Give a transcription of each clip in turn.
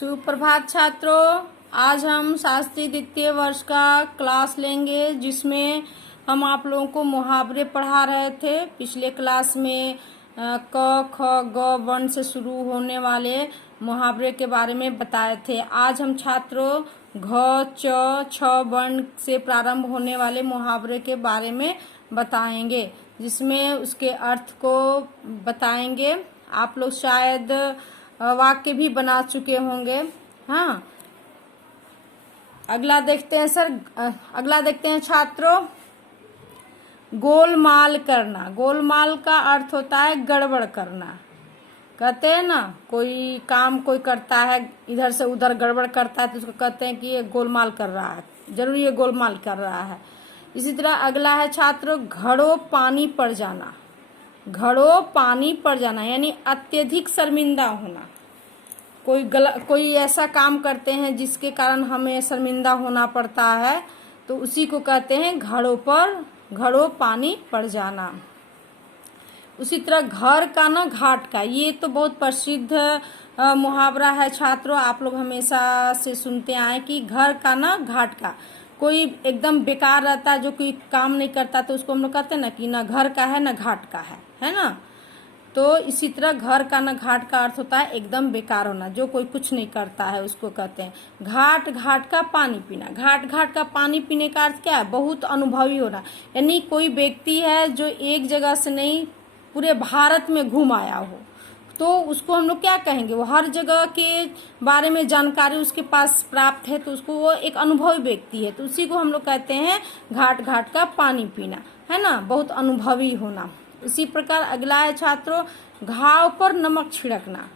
सुप्रभात छात्रों, आज हम शास्त्री द्वितीय वर्ष का क्लास लेंगे जिसमें हम आप लोगों को मुहावरे पढ़ा रहे थे। पिछले क्लास में क ख ग वर्ण से शुरू होने वाले मुहावरे के बारे में बताए थे। आज हम छात्रों घ च छ वर्ण से प्रारंभ होने वाले मुहावरे के बारे में बताएंगे, जिसमें उसके अर्थ को बताएंगे। आप लोग शायद वाक्य भी बना चुके होंगे। हाँ, अगला देखते हैं अगला देखते हैं छात्रों, गोलमाल करना। गोलमाल का अर्थ होता है गड़बड़ करना। कहते हैं ना, कोई काम कोई करता है, इधर से उधर गड़बड़ करता है तो उसको कहते हैं कि ये गोलमाल कर रहा है, जरूर ये गोलमाल कर रहा है। इसी तरह अगला है छात्रों, घड़ों पानी पड़ जाना। घड़ों पानी पड़ जाना यानी अत्यधिक शर्मिंदा होना। कोई ऐसा काम करते हैं जिसके कारण हमें शर्मिंदा होना पड़ता है, तो उसी को कहते हैं घड़ों पानी पड़ जाना। उसी तरह घर का ना घाट का, ये तो बहुत प्रसिद्ध मुहावरा है छात्रों। आप लोग हमेशा से सुनते आए कि घर का ना घाट का। कोई एकदम बेकार रहता है, जो कोई काम नहीं करता, तो उसको हम लोग कहते हैं ना कि ना घर का है ना घाट का है ना। तो इसी तरह घर का ना घाट का अर्थ होता है एकदम बेकार होना, जो कोई कुछ नहीं करता है उसको कहते हैं। घाट का पानी पीना। घाट का पानी पीने का अर्थ क्या है? बहुत अनुभवी होना। यानी कोई व्यक्ति है जो एक जगह से नहीं पूरे भारत में घूम आया हो, तो उसको हम लोग क्या कहेंगे? वो हर जगह के बारे में जानकारी उसके पास प्राप्त है, तो उसको वो एक अनुभवी व्यक्ति है, तो उसी को हम लोग कहते हैं घाट का पानी पीना, है ना, बहुत अनुभवी होना। इसी प्रकार अगला है छात्रों, घाव पर नमक छिड़कना।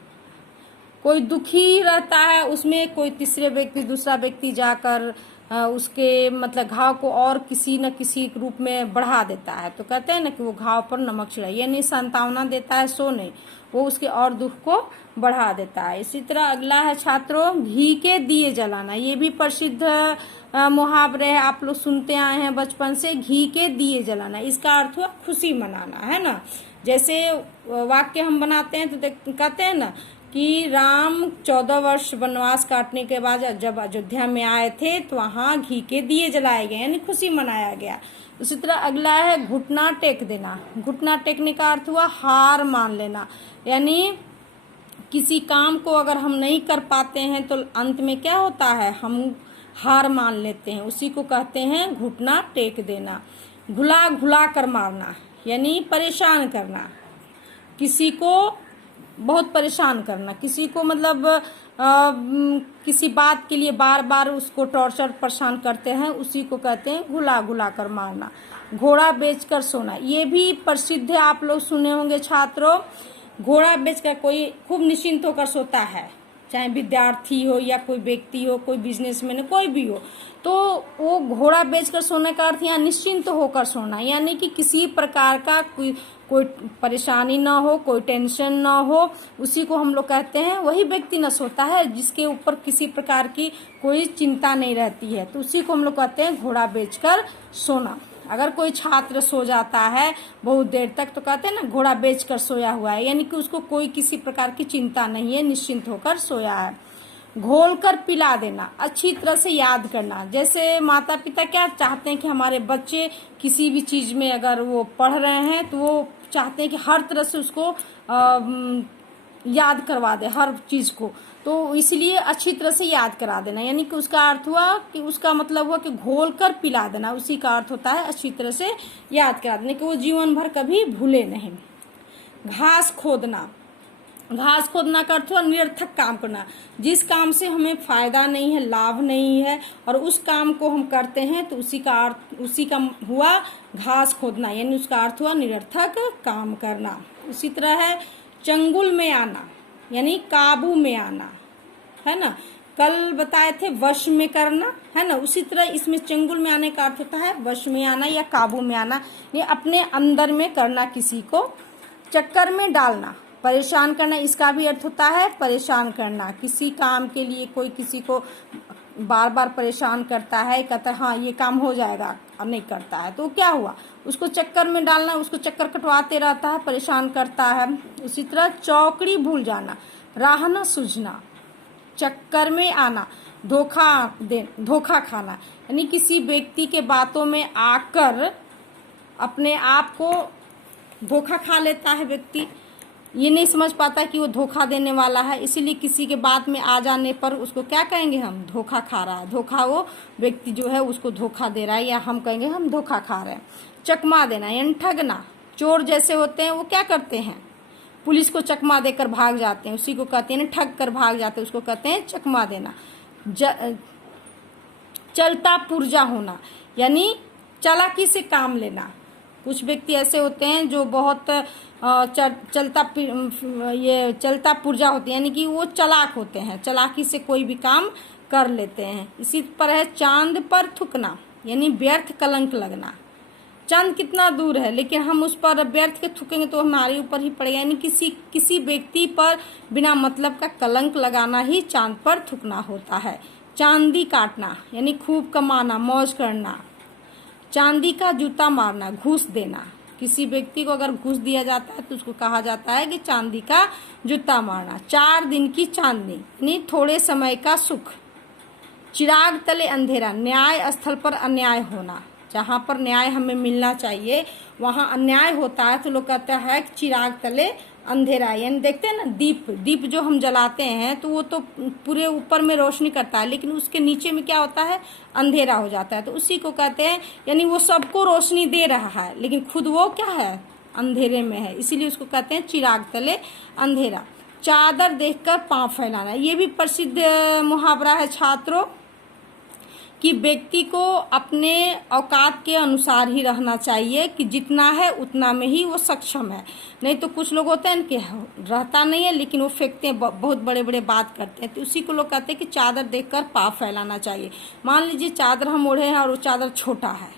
कोई दुखी रहता है, उसमें कोई दूसरा व्यक्ति जाकर उसके मतलब घाव को और किसी न किसी रूप में बढ़ा देता है, तो कहते हैं ना कि वो घाव पर नमक छिड़का, यानी सांत्वना देता है, सो नहीं, वो उसके और दुख को बढ़ा देता है। इसी तरह अगला है छात्रों, घी के दिए जलाना। ये भी प्रसिद्ध मुहावरे है, आप लोग सुनते आए हैं बचपन से। घी के दिए जलाना, इसका अर्थ हुआ खुशी मनाना, है ना। जैसे वाक्य हम बनाते हैं तो कहते हैं ना कि राम 14 वर्ष वनवास काटने के बाद जब अयोध्या में आए थे तो वहां घी के दिए जलाए गए, यानी खुशी मनाया गया। उसी तरह अगला है घुटना टेक देना। घुटना टेकने का अर्थ हुआ हार मान लेना, यानी किसी काम को अगर हम नहीं कर पाते हैं तो अंत में क्या होता है? हम हार मान लेते हैं, उसी को कहते हैं घुटना टेक देना। घुला कर मारना, यानी परेशान करना, किसी को बहुत परेशान करना, किसी को मतलब किसी बात के लिए बार बार उसको टॉर्चर परेशान करते हैं, उसी को कहते हैं घुला कर मारना। घोड़ा बेचकर सोना, ये भी प्रसिद्ध है, आप लोग सुने होंगे छात्रों। घोड़ा बेचकर कोई खूब निश्चिंत होकर सोता है, चाहे विद्यार्थी हो या कोई व्यक्ति हो, कोई बिजनेसमैन हो, कोई भी हो, तो वो घोड़ा बेचकर सोने का अर्थ यहाँ निश्चिंत होकर सोना, यानी कि किसी प्रकार का कोई परेशानी ना हो, कोई टेंशन ना हो, उसी को हम लोग कहते हैं। वही व्यक्ति न सोता है जिसके ऊपर किसी प्रकार की कोई चिंता नहीं रहती है, तो उसी को हम लोग कहते हैं घोड़ा बेचकर सोना। अगर कोई छात्र सो जाता है बहुत देर तक, तो कहते हैं ना घोड़ा बेचकर सोया हुआ है, यानी कि उसको कोई किसी प्रकार की चिंता नहीं है, निश्चिंत होकर सोया है। घोल कर पिला देना, अच्छी तरह से याद करना। जैसे माता पिता क्या चाहते हैं कि हमारे बच्चे किसी भी चीज में अगर वो पढ़ रहे हैं तो वो चाहते हैं कि हर तरह से उसको याद करवा दे हर चीज को, तो इसलिए अच्छी तरह से याद करा देना, यानी कि उसका अर्थ हुआ कि उसका मतलब हुआ कि घोल कर पिला देना, उसी का अर्थ होता है अच्छी तरह से याद करा देना, कि वो जीवन भर कभी भूले नहीं। घास खोदना का अर्थ हुआ निरर्थक काम करना, जिस काम से हमें फायदा नहीं है, लाभ नहीं है, और उस काम को हम करते हैं, तो उसी का हुआ घास खोदना, यानी उसका अर्थ हुआ निरर्थक काम करना। उसी तरह है चंगुल में आना, यानी काबू में आना, है ना। कल बताए थे वश में करना, है ना। उसी तरह इसमें चंगुल में आने का अर्थ होता है वश में आना या काबू में आना, ये अपने अंदर में करना किसी को। चक्कर में डालना, परेशान करना, इसका भी अर्थ होता है परेशान करना। किसी काम के लिए कोई किसी को बार बार परेशान करता है, कहता है हाँ ये काम हो जाएगा, और नहीं करता है, तो क्या हुआ? उसको चक्कर में डालना, उसको चक्कर कटवाते रहता है, परेशान करता है। उसी तरह चौकड़ी भूल जाना, राह न सूझना, चक्कर में आना, धोखा खाना, यानी किसी व्यक्ति के बातों में आकर अपने आप को धोखा खा लेता है व्यक्ति। ये नहीं समझ पाता कि वो धोखा देने वाला है, इसीलिए किसी के बात में आ जाने पर उसको क्या कहेंगे हम, धोखा खा रहा है। धोखा, वो व्यक्ति जो है उसको धोखा दे रहा है, या हम कहेंगे हम धोखा खा रहे हैं। चकमा देना यानी ठगना, चोर जैसे होते हैं वो क्या करते हैं, पुलिस को चकमा देकर भाग जाते हैं, उसी को कहते हैं ठग कर भाग जाते हैं, उसको कहते हैं चकमा देना। चलता पुर्जा होना यानी चालाकी से काम लेना। कुछ व्यक्ति ऐसे होते हैं जो बहुत चलता पुर्जा होते हैं, यानी कि वो चालाक होते हैं, चालाकी से कोई भी काम कर लेते हैं। इसी पर है चांद पर थूकना, यानी व्यर्थ कलंक लगना। चांद कितना दूर है, लेकिन हम उस पर व्यर्थ के थूकेंगे तो हमारे ऊपर ही पड़ेगा, यानी किसी व्यक्ति पर बिना मतलब का कलंक लगाना ही चांद पर थूकना होता है। चांदी काटना यानी खूब कमाना, मौज करना। चांदी का जूता मारना, घूस देना। किसी व्यक्ति को अगर घूस दिया जाता है तो उसको कहा जाता है कि चांदी का जूता मारना। 4 दिन की चांदनी यानी थोड़े समय का सुख। चिराग तले अंधेरा, न्याय स्थल पर अन्याय होना। जहाँ पर न्याय हमें मिलना चाहिए वहाँ अन्याय होता है तो लोग कहते हैं कि चिराग तले अंधेरा, यानी देखते हैं ना दीप जो हम जलाते हैं तो वो तो पूरे ऊपर में रोशनी करता है, लेकिन उसके नीचे में क्या होता है, अंधेरा हो जाता है। तो उसी को कहते हैं, यानी वो सबको रोशनी दे रहा है लेकिन खुद वो क्या है, अंधेरे में है, इसीलिए उसको कहते हैं चिराग तले अंधेरा। चादर देखकर पांव फैलाना, ये भी प्रसिद्ध मुहावरा है छात्रों, कि व्यक्ति को अपने औकात के अनुसार ही रहना चाहिए, कि जितना है उतना में ही वो सक्षम है। नहीं तो कुछ लोग होते हैं कि रहता नहीं है लेकिन वो फेंकते हैं, बहुत बड़े बड़े बात करते हैं, तो उसी को लोग कहते हैं कि चादर देखकर पाँव फैलाना चाहिए। मान लीजिए चादर हम ओढ़े हैं और वो चादर छोटा है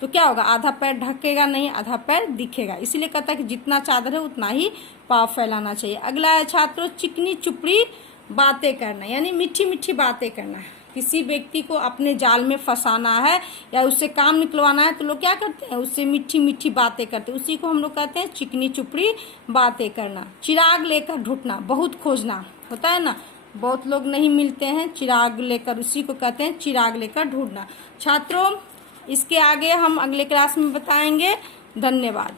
तो क्या होगा, आधा पैर ढकेगा नहीं, आधा पैर दिखेगा, इसीलिए कहता है कि जितना चादर है उतना ही पाँव फैलाना चाहिए। अगला है छात्रों चिकनी चुपड़ी बातें करना, यानी मीठी मीठी बातें करना। किसी व्यक्ति को अपने जाल में फंसाना है या उससे काम निकलवाना है तो लोग क्या करते हैं, उससे मीठी मीठी बातें करते हैं, उसी को हम लोग कहते हैं चिकनी चुपड़ी बातें करना। चिराग लेकर ढूंढना, बहुत खोजना होता है ना, बहुत लोग नहीं मिलते हैं चिराग लेकर, उसी को कहते हैं चिराग लेकर ढूंढना। छात्रों इसके आगे हम अगले क्लास में बताएंगे। धन्यवाद।